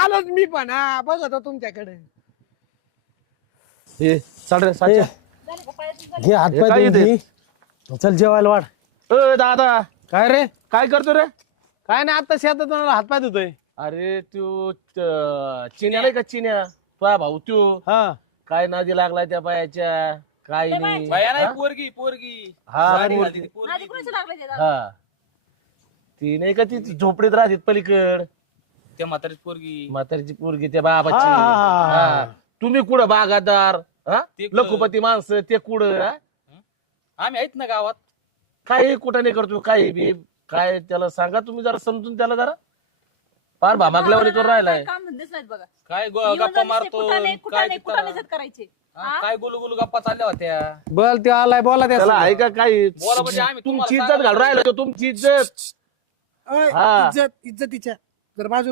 आलोच मी पण हा बघतो तुमच्याकडे. हे चल रे साच्या. घे हात हे पाय काय धुवून येते? घे. चल जेवायला वाढ. दादा काय रे? काय करतो रे? काय नाही आता शेतात हातपाय धुतोय. अरे तू चिन्या नाही का चिन्या तुझा भाऊ तू हा काय नादी लागलाय त्या बायाच्या काय नाही बाया नाही हा? पोरगी पोरगी हा, गाडी पोरगी. घालती ती पोरगी. हा ती नाही का ती झोपडीत राहते पलीकड त्या म्हातारीच पोरगी म्हातारीची पोरगी त्या बाबाची हा, हा, हा. हा. तुम्ही कुठं बागादार हा? ते कुठं? लखुपती माणसं ते कुठं हा? आम्ही आहेत ना गावात. काही कुठं नाही करतो काही बी काय त्याला सांगा तुम्ही जरा समजून त्याला जरा फार भामागल्यावर करून राहिलाय. काम धंदेच नाहीत बघा. काय येऊन गप्पा जायचे, मारतो कुठाने काय कुठाने करायचे. काय गोलू गोलू गप्पा चालल्या होत्या. बल ते आलाय बोला त्याला त्या आहे का काही बोला म्हणजे आम्ही तुमची तुम्हाला इज्जत घालून राहिला तो तुमची इज्जत हा. इज्जतीच्या जर बाजूला